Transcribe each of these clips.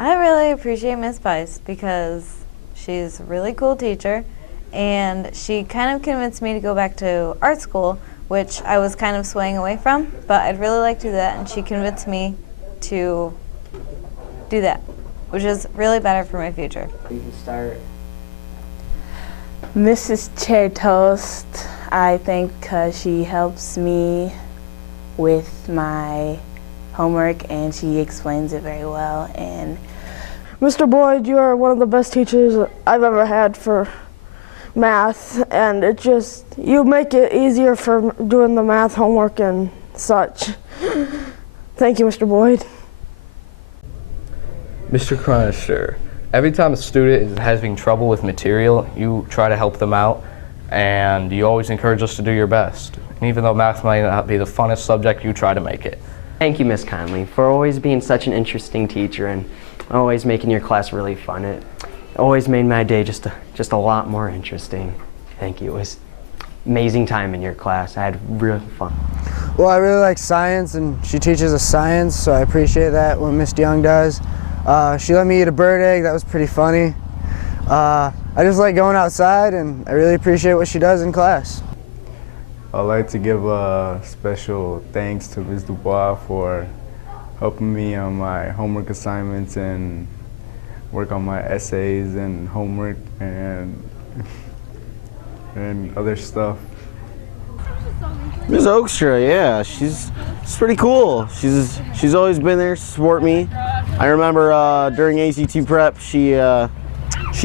I really appreciate Miss Bice because she's a really cool teacher, and she kind of convinced me to go back to art school, which I was kind of swaying away from, but I'd really like to do that, and she convinced me to do that, which is really better for my future. You can start. Mrs. Chair Toast, I think she helps me with my homework and she explains it very well. And Mr. Boyd, you are one of the best teachers I've ever had for math, and you make it easier for doing the math homework and such. Thank you, Mr. Boyd. Mr. Cronister, every time a student is having trouble with material, you try to help them out, and you always encourage us to do your best. And even though math might not be the funnest subject, you try to make it. Thank you, Miss Conley, for always being such an interesting teacher and always making your class really fun. It always made my day just a lot more interesting. Thank you. It was amazing time in your class. I had real fun. Well, I really like science, and she teaches us science, so I appreciate that, what Miss Young does. She let me eat a bird egg. That was pretty funny. I just like going outside, and I really appreciate what she does in class. I'd like to give a special thanks to Ms. Dubois for helping me on my homework assignments and work on my essays and homework and other stuff. Ms. Oakstra, yeah, she's pretty cool. She's always been there to support me. I remember during ACT prep, she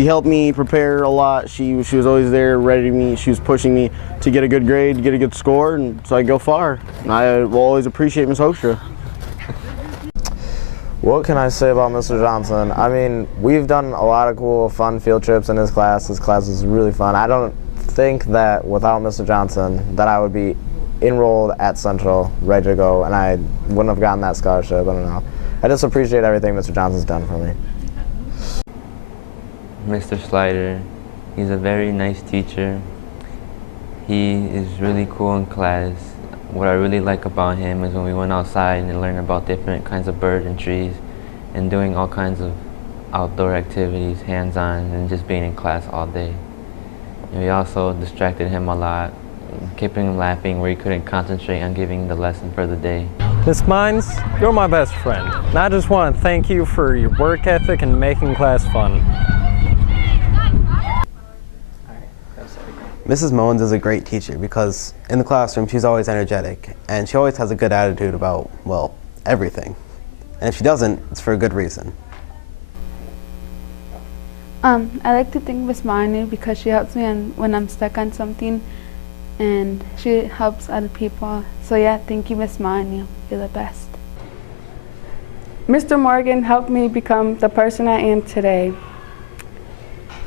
helped me prepare a lot. She was always there, ready to me. She was pushing me to get a good grade, to get a good score, and so I could go far. And I will always appreciate Ms. Oakstra. What can I say about Mr. Johnson? I mean, we've done a lot of cool, fun field trips in his class. His class is really fun. I don't think that without Mr. Johnson that I would be enrolled at Central, ready to go, and I wouldn't have gotten that scholarship. I don't know. I just appreciate everything Mr. Johnson's done for me. Mr. Slider, he's a very nice teacher. He is really cool in class. What I really like about him is when we went outside and learned about different kinds of birds and trees and doing all kinds of outdoor activities, hands-on, and just being in class all day. And we also distracted him a lot, keeping him laughing where he couldn't concentrate on giving the lesson for the day. Miss Mines, you're my best friend. And I just want to thank you for your work ethic and making class fun. Mrs. Moens is a great teacher because in the classroom she's always energetic and she always has a good attitude about, well, everything. And if she doesn't, it's for a good reason. I like to thank Miss Marnie because she helps me when I'm stuck on something, and she helps other people. So yeah, thank you, Miss Marnie. You're the best. Mr. Morgan helped me become the person I am today.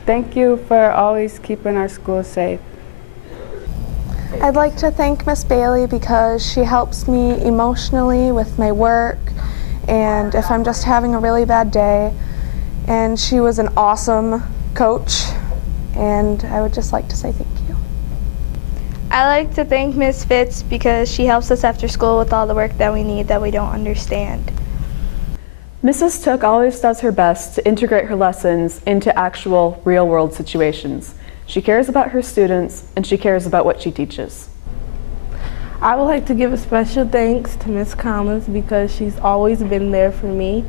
Thank you for always keeping our school safe. I'd like to thank Miss Bailey because she helps me emotionally with my work and if I'm just having a really bad day. And she was an awesome coach, and I would just like to say thank you. I like to thank Miss Fitz because she helps us after school with all the work that we need that we don't understand. Mrs. Took always does her best to integrate her lessons into actual real-world situations. She cares about her students, and she cares about what she teaches. I would like to give a special thanks to Miss Collins because she's always been there for me.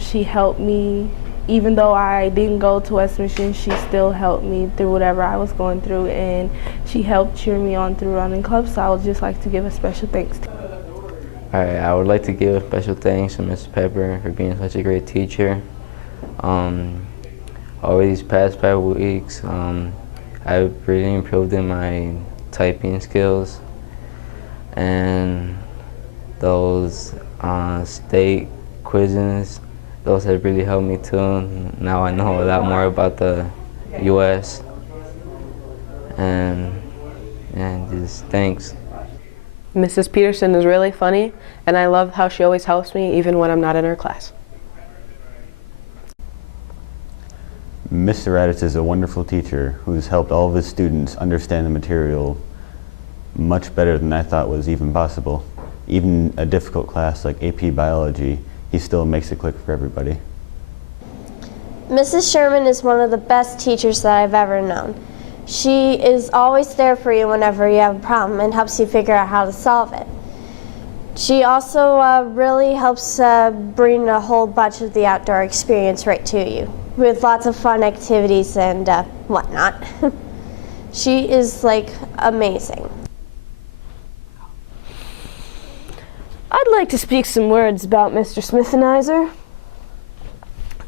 She helped me, even though I didn't go to West Michigan, she still helped me through whatever I was going through, and she helped cheer me on through running club, so I would just like to give a special thanks to her. Alright, I would like to give a special thanks to Ms. Pepper for being such a great teacher. Over these past 5 weeks, I've really improved in my typing skills, and those state quizzes, those have really helped me too. Now I know a lot more about the U.S. and just thanks. Mrs. Peterson is really funny, and I love how she always helps me even when I'm not in her class. Mr. Raditz is a wonderful teacher who's helped all of his students understand the material much better than I thought was even possible. Even a difficult class like AP Biology, he still makes it click for everybody. Mrs. Sherman is one of the best teachers that I've ever known. She is always there for you whenever you have a problem and helps you figure out how to solve it. She also really helps bring a whole bunch of the outdoor experience right to you, with lots of fun activities and whatnot. She is like amazing. I'd like to speak some words about Mr. Smithenizer.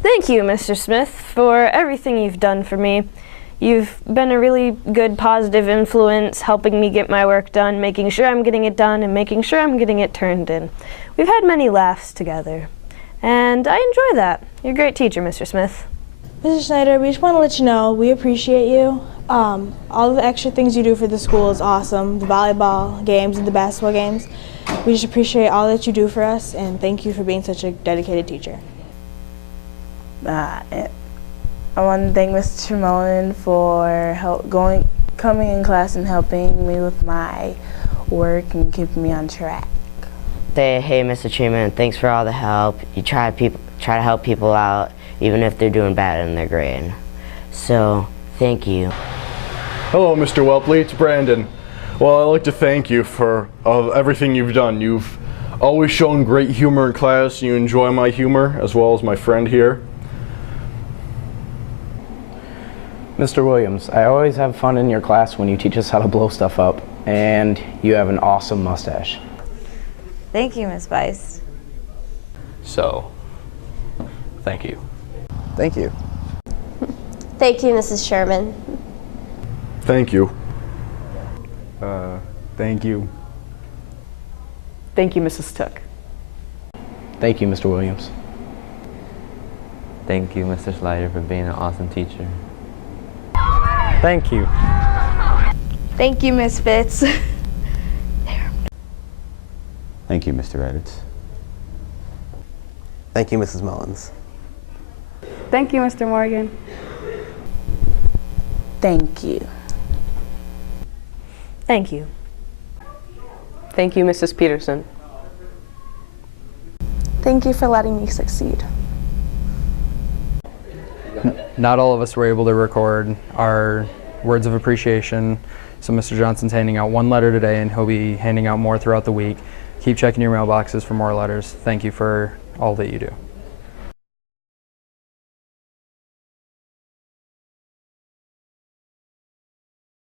Thank you, Mr. Smith, for everything you've done for me. You've been a really good positive influence, helping me get my work done, making sure I'm getting it done, and making sure I'm getting it turned in. We've had many laughs together, and I enjoy that. You're a great teacher, Mr. Smith. Mr. Snyder, we just want to let you know we appreciate you. All the extra things you do for the school is awesome. The volleyball games and the basketball games. We just appreciate all that you do for us, and thank you for being such a dedicated teacher. I want to thank Mr. Mullen for coming in class and helping me with my work and keeping me on track. Say, hey, Mr. Treatment, thanks for all the help. You try to help people out, even if they're doing bad in their grade. So, thank you. Hello, Mr. Welpley, it's Brandon. Well, I'd like to thank you for everything you've done. You've always shown great humor in class. You enjoy my humor, as well as my friend here. Mr. Williams, I always have fun in your class when you teach us how to blow stuff up, and you have an awesome mustache. Thank you, Ms. Weiss. So, thank you. Thank you. Thank you, Mrs. Sherman. Thank you. Thank you. Thank you, Mrs. Took. Thank you, Mr. Williams. Thank you, Mr. Slider, for being an awesome teacher. Thank you. Thank you, Miss Fitz. Thank you, Mr. Raditz. Thank you, Mrs. Mullins. Thank you, Mr. Morgan. Thank you. Thank you. Thank you, Mrs. Peterson. Thank you for letting me succeed. Not all of us were able to record our words of appreciation, so Mr. Johnson's handing out one letter today, and he'll be handing out more throughout the week. Keep checking your mailboxes for more letters. Thank you for all that you do.